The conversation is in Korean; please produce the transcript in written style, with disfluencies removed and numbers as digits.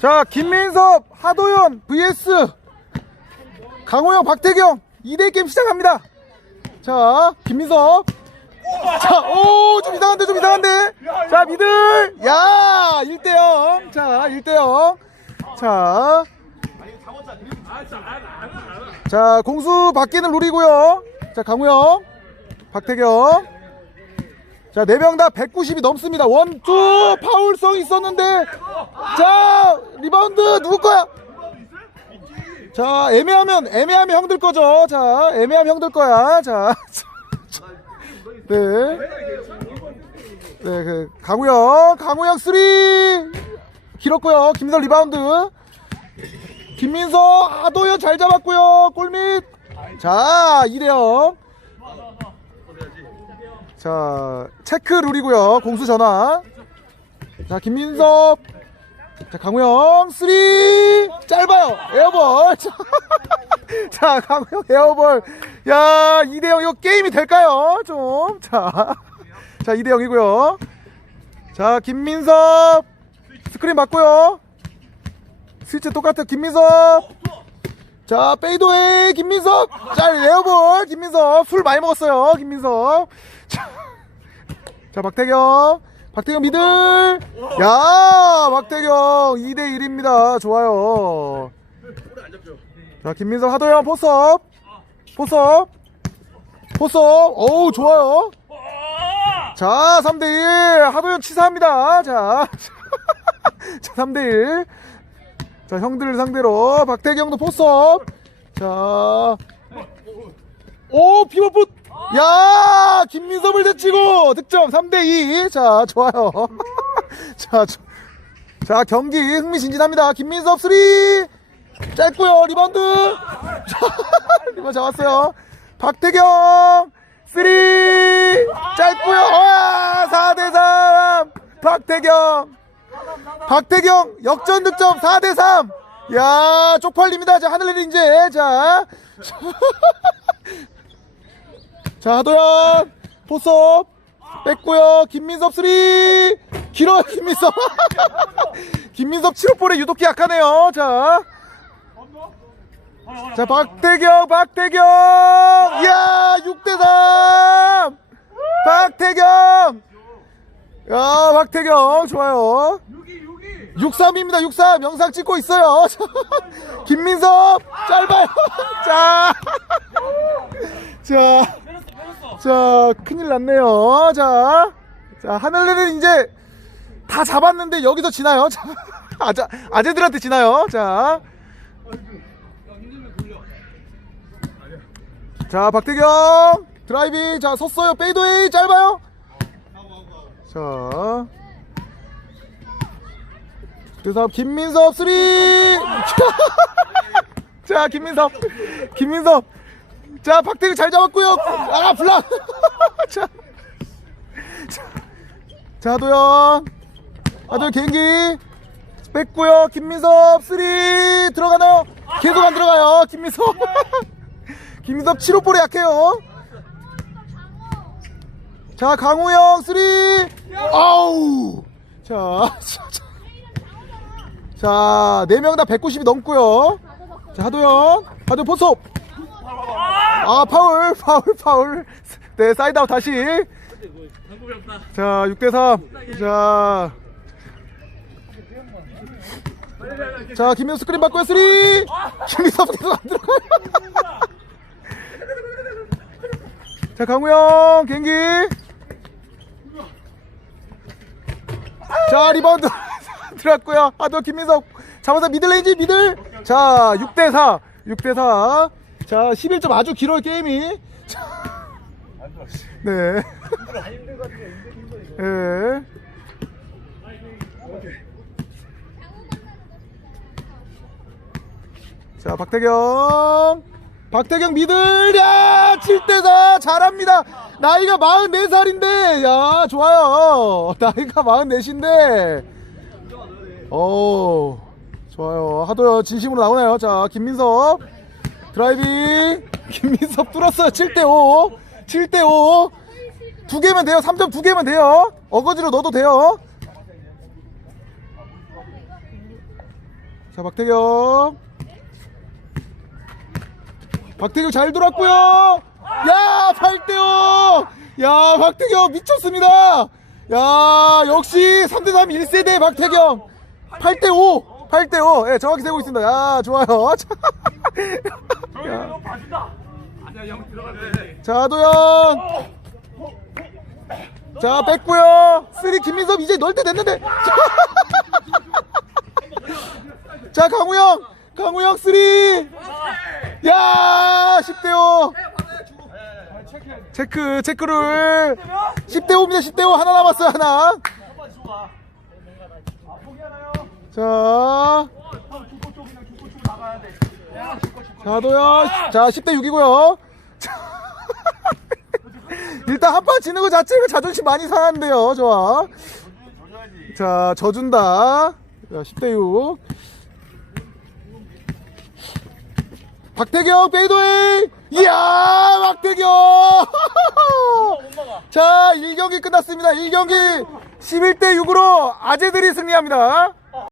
자, 김민섭, 하도현 vs 강호영, 박태경 2대1 게임 시작합니다. 자, 김민섭. 자, 오, 좀 이상한데. 자, 미들. 야, 1대0. 자, 1대0. 자, 공수 받기는 룰이고요. 자, 강호영, 박태경. 자, 4명 다 190이 넘습니다. 원투 파울성 있었는데. 자, 리바운드 누구 거야? 자, 애매하면 형들 거죠. 자, 애매하면 형들 거야. 자, 네, 그 강우영 3 길었고요. 김민석 리바운드. 김민석, 하도현 잘 잡았고요. 골밑. 자, 2대0. 자, 체크 룰이고요. 공수 전환. 자, 김민섭. 자, 강우영 3 짧아요. 에어볼. 자, 강우영 에어볼. 야, 2대0. 이거 게임이 될까요? 좀. 자, 2대0이고요. 자, 김민섭 스크린 맞고요. 스위치 똑같아. 김민섭. 자, 페이드웨이 김민섭. 자, 에어볼 김민섭. 술 많이 먹었어요. 김민섭. 자, 박태경 미들. 야, 박태경 2대1입니다. 좋아요. 자, 김민석, 하도현 포스업. 어우, 좋아요. 자, 3대1 하도현 치사합니다. 자, 3대1. 자, 형들 상대로 박태경도 포스업. 자, 오, 피버풋. 야, 김민섭을 제치고 득점 3대2. 자, 좋아요. 자, 경기 흥미진진합니다. 김민섭 3 짧고요. 리바운드. 리바운드 잡았어요. 박태경 3 짧고요. 와, 4대3. 박태경 역전 득점 4대3. 야, 쪽팔립니다. 자, 하늘내리 이제. 자, 하도현 포스업 뺐고요. 김민섭 3 길어요. 김민섭 7호볼에 유독히 약하네요. 자, 박태경. 이야, 6대3. 박태경 좋아요. 63입니다. 63 영상 찍고 있어요. 김민섭 짧아요. 자, 큰일 났네요. 자, 하늘내리는 이제 다 잡았는데 여기서 지나요. 자, 아재들한테 지나요. 자, 박태경 드라이빙. 자, 섰어요. 페이드웨이 짧아요. 자, 그래서 김민섭 3 자, 김민섭. 자, 박태경 잘 잡았고요. 아, 블락. 자, 하도현 개인기 뺐고요. 김민섭 3 들어가나요? 계속 안 들어가요. 김민섭 7호볼에 약해요. 자, 강우영 3 아우. 자, 4명 다 190이 넘고요. 자, 하도현 포스업. 아, 파울. 네, 사이드아웃 다시. 자, 6대3. 자, 김민섭 스크린 받고요. 3 김민섭 계속 안 들어가요. 자, 강우영 개인기. 자, 리바운드 들어갔고요. 하도 김민섭 잡아서 미들레인지 미들. 자, 6대4. 자, 11점 아주 길어요, 게임이. 네. 네. 자, 박태경 미들. 야, 7대4 잘합니다. 나이가 44살인데. 야, 좋아요. 나이가 44인데. 오, 좋아요. 하도현 진심으로 나오나요? 자, 김민섭 드라이빙. 김민섭 뚫었어요. 7대5. 2개면 돼요. 3점 2개면 돼요. 어거지로 넣어도 돼요. 자, 박태경 잘 돌았고요. 야, 8대5. 야, 박태경 미쳤습니다. 야, 역시 3대3 1세대 박태경. 8대5. 예, 정확히 세고 있습니다. 야, 좋아요. 야. 자, 도현. 자, 뺐고요. 3 김민섭 이제 넣을 때 됐는데. 자, 강우영 3. 야, 10대5. 체크를 10대5입니다. 10대5 하나 남았어요. 하나. 자, 도현. 자, 10대6이고요. 일단 한 판 지는 거 자체가 자존심 많이 상하는데요. 좋아. 자, 져준다. 자, 10대6. 박태경 페이드웨이. 이야, 박태경. 자, 1경기 끝났습니다. 1경기 11대6으로 아재들이 승리합니다.